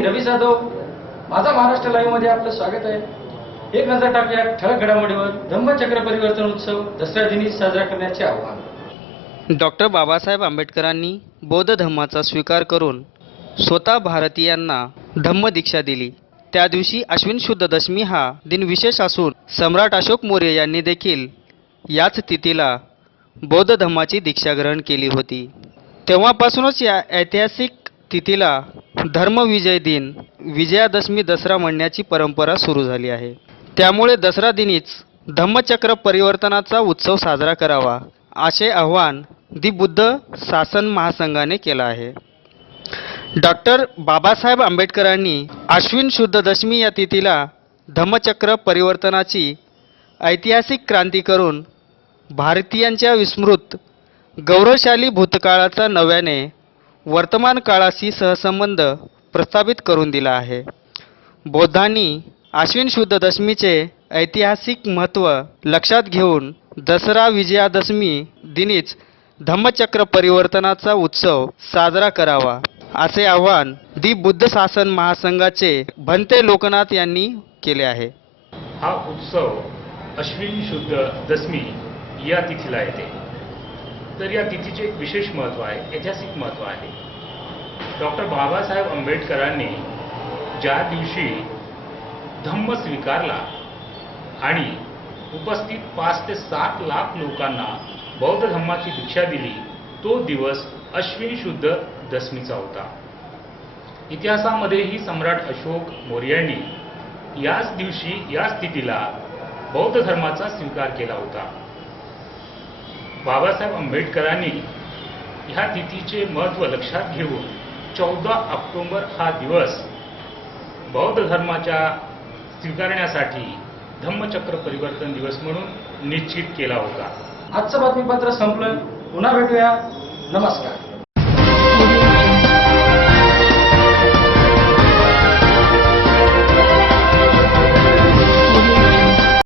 मी रवी जाधव. माझा महाराष्ट्र लाईव्हमध्ये आपलं स्वागत आहे. एक नजर टाकूया ठळक घडामोडीवर. धम्मचक्र परिवर्तन उत्सव दसऱ्या दिनी साजरा करण्याचे आव्हान. डॉक्टर बाबासाहेब आंबेडकरांनी बौद्ध धम्माचा स्वीकार करून स्वतः भारतीयांना धम्म दीक्षा दिली. त्या दिवशी अश्विन शुद्ध दशमी हा दिन विशेष असून सम्राट अशोक मौर्य यांनी देखील याच तिथीला बौद्ध धम्माची दीक्षा ग्रहण केली होती. तेव्हापासूनच या ऐतिहासिक तिथीला धर्मविजय दिन विजयादशमी दसरा म्हणण्याची परंपरा सुरू झाली आहे. त्यामुळे दसरा दिनीच धम्मचक्र परिवर्तनाचा उत्सव साजरा करावा असे आव्हान दि बुद्ध शासन महासंघाने केलं आहे. डॉक्टर बाबासाहेब आंबेडकरांनी अश्विन शुद्ध दशमी या तिथीला धम्मचक्र परिवर्तनाची ऐतिहासिक क्रांती करून भारतीयांच्या विस्मृत गौरवशाली भूतकाळाचा नव्याने वर्तमान काळाशी सहसंबंध प्रस्थापित करून दिला आहे. बौद्धांनी आश्विन शुद्ध दशमीचे ऐतिहासिक महत्त्व लक्षात घेऊन दसरा विजयादशमी दिनीच धम्मचक्र परिवर्तनाचा उत्सव साजरा करावा असे आवाहन दि बुद्ध शासन महासंघाचे भंते लोकनाथ यांनी केले आहे. हा उत्सव अश्विन शुद्ध दशमी या तिथीला येते. तर या तिथीचे एक विशेष महत्त्व आहे ऐतिहासिक महत्त्व आहे. डॉक्टर बाबासाहेब आंबेडकरांनी ज्या दिवशी धम्म स्वीकारला आणि उपस्थित पाच ते सात लाख लोकांना बौद्ध धम्माची दीक्षा दिली तो दिवस अश्विन शुद्ध दशमीचा होता. इतिहासामध्येही सम्राट अशोक मौर्यांनी याच दिवशी याच तिथीला बौद्ध धर्माचा स्वीकार केला होता. बाबासाहेब आंबेडकरांनी ह्या तिथीचे महत्त्व लक्षात घेऊन चौदा ऑक्टोंबर हा दिवस बौद्ध धर्माच्या स्वीकारण्यासाठी धम्मचक्र परिवर्तन दिवस म्हणून निश्चित केला होता. आजचं बातमीपत्र संपलं. पुन्हा भेटूया. नमस्कार.